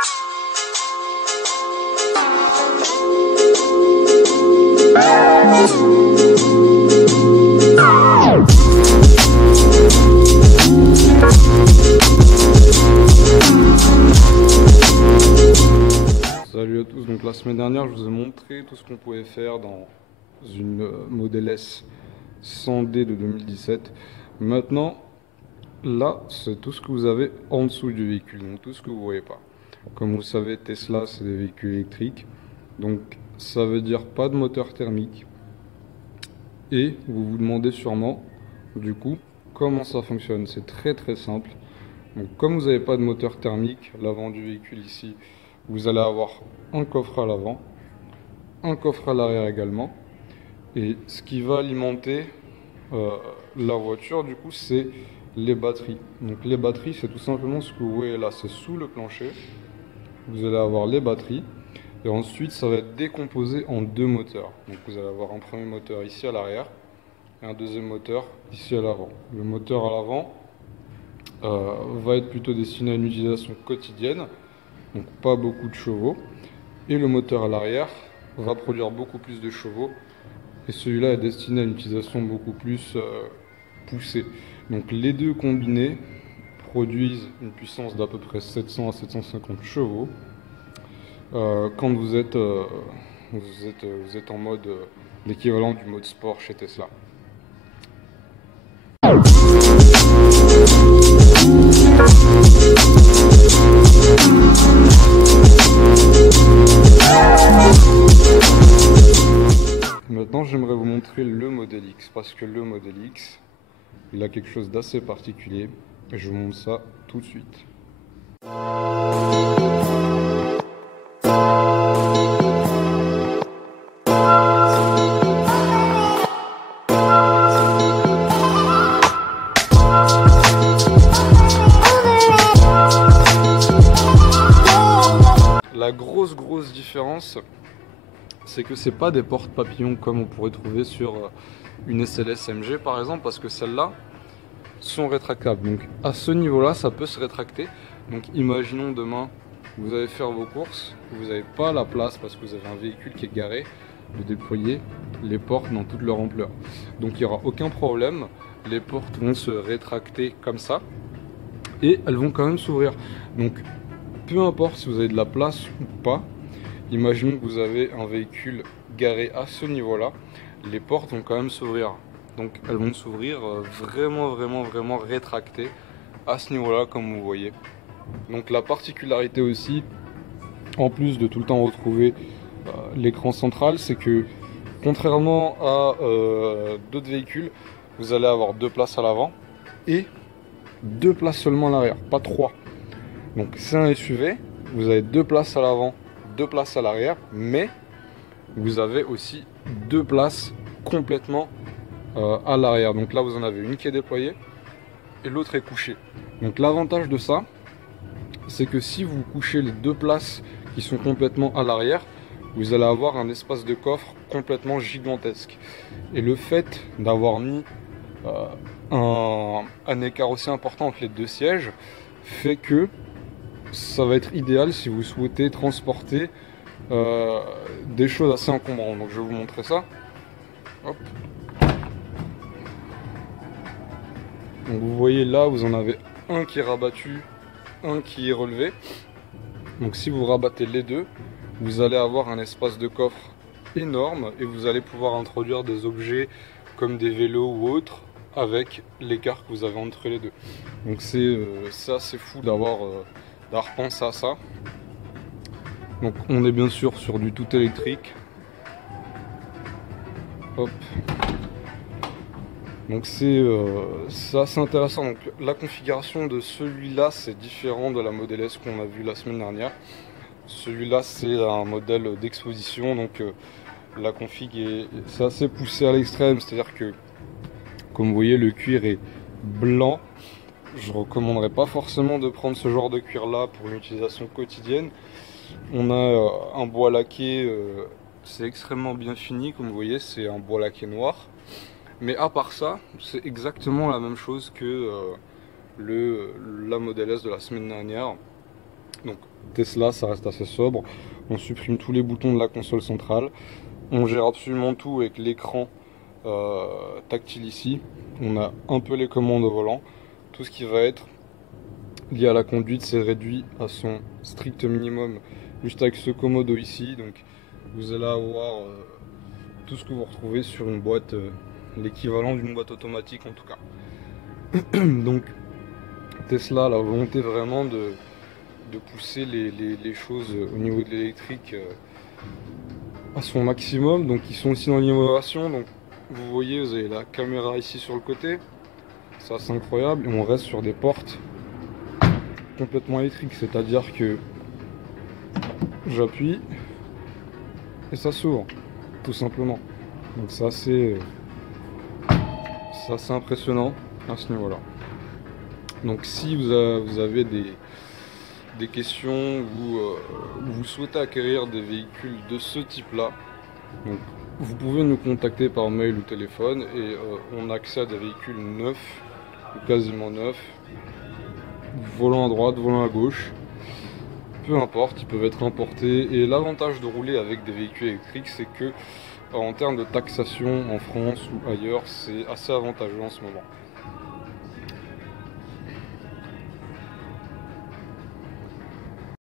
Salut à tous, donc la semaine dernière je vous ai montré tout ce qu'on pouvait faire dans une Model S 100D de 2017. Maintenant, là c'est tout ce que vous avez en dessous du véhicule, donc tout ce que vous voyez pas. Comme vous savez, Tesla c'est des véhicules électriques, donc ça veut dire pas de moteur thermique. Et vous vous demandez sûrement du coup comment ça fonctionne. C'est très simple. Donc comme vous n'avez pas de moteur thermique, l'avant du véhicule ici, vous allez avoir un coffre à l'avant, un coffre à l'arrière également. Et ce qui va alimenter la voiture, du coup, c'est les batteries. Donc les batteries, c'est tout simplement ce que vous voyez là, c'est sous le plancher. Vous allez avoir les batteries. Et ensuite, ça va être décomposé en deux moteurs. Donc vous allez avoir un premier moteur ici à l'arrière et un deuxième moteur ici à l'avant. Le moteur à l'avant va être plutôt destiné à une utilisation quotidienne, donc pas beaucoup de chevaux. Et le moteur à l'arrière va produire beaucoup plus de chevaux. Et celui-là est destiné à une utilisation beaucoup plus poussée. Donc les deux combinés produisent une puissance d'à peu près 700 à 750 chevaux. Quand vous êtes en mode l'équivalent du mode sport chez Tesla. Maintenant, j'aimerais vous montrer le Model X parce que le Model X, il a quelque chose d'assez particulier et je vous montre ça tout de suite. La grosse différence, c'est que c'est pas des portes papillons comme on pourrait trouver sur une SLS MG par exemple, parce que celles-là sont rétractables. Donc à ce niveau-là, ça peut se rétracter. Donc imaginons demain, vous allez faire vos courses, vous n'avez pas la place parce que vous avez un véhicule qui est garé, de déployer les portes dans toute leur ampleur. Donc il n'y aura aucun problème, les portes vont se rétracter comme ça et elles vont quand même s'ouvrir. Donc peu importe si vous avez de la place ou pas, imaginons que vous avez un véhicule garé à ce niveau-là, les portes vont quand même s'ouvrir. Donc elles vont s'ouvrir vraiment rétractées à ce niveau-là comme vous voyez. Donc la particularité aussi, en plus de tout le temps retrouver l'écran central, c'est que contrairement à d'autres véhicules, vous allez avoir deux places à l'avant et deux places seulement à l'arrière, pas trois. Donc c'est un SUV, vous avez deux places à l'avant, deux places à l'arrière, mais vous avez aussi deux places complètement à l'arrière. Donc là vous en avez une qui est déployée et l'autre est couchée. Donc l'avantage de ça, c'est que si vous couchez les deux places qui sont complètement à l'arrière, vous allez avoir un espace de coffre complètement gigantesque. Et le fait d'avoir mis un écart aussi important entre les deux sièges fait que ça va être idéal si vous souhaitez transporter des choses assez encombrantes. Donc je vais vous montrer ça. Hop. Donc vous voyez là, vous en avez un qui est rabattu, un qui est relevé. Donc si vous rabattez les deux, vous allez avoir un espace de coffre énorme et vous allez pouvoir introduire des objets comme des vélos ou autres avec l'écart que vous avez entre les deux. Donc c'est assez fou d'avoir pensé à ça. Donc on est bien sûr sur du tout électrique. Hop. Donc c'est assez intéressant. Donc la configuration de celui-là c'est différent de la Model S qu'on a vu la semaine dernière. Celui-là c'est un modèle d'exposition, donc la config c'est assez poussé à l'extrême, c'est-à-dire que comme vous voyez le cuir est blanc. Je ne recommanderais pas forcément de prendre ce genre de cuir là pour une utilisation quotidienne. On a un bois laqué, c'est extrêmement bien fini, comme vous voyez c'est un bois laqué noir. Mais à part ça, c'est exactement la même chose que la Model S de la semaine dernière. Donc Tesla, ça reste assez sobre. On supprime tous les boutons de la console centrale. On gère absolument tout avec l'écran tactile ici. On a un peu les commandes au volant. Tout ce qui va être lié à la conduite, c'est réduit à son strict minimum juste avec ce commodo ici. Donc vous allez avoir tout ce que vous retrouvez sur une boîte, l'équivalent d'une boîte automatique en tout cas. Donc Tesla a la volonté vraiment de pousser les choses au niveau de l'électrique à son maximum. Donc ils sont aussi dans l'innovation. Donc vous voyez, vous avez la caméra ici sur le côté. Ça c'est incroyable. Et on reste sur des portes complètement électriques. C'est-à-dire que j'appuie et ça s'ouvre, tout simplement. Donc c'est assez impressionnant à ce niveau-là. Donc si vous avez des questions ou vous souhaitez acquérir des véhicules de ce type-là, donc vous pouvez nous contacter par mail ou téléphone et on a accès à des véhicules neufs ou quasiment neufs, volant à droite, volant à gauche, peu importe, ils peuvent être importés. Et l'avantage de rouler avec des véhicules électriques, c'est que en termes de taxation en France ou ailleurs, c'est assez avantageux en ce moment.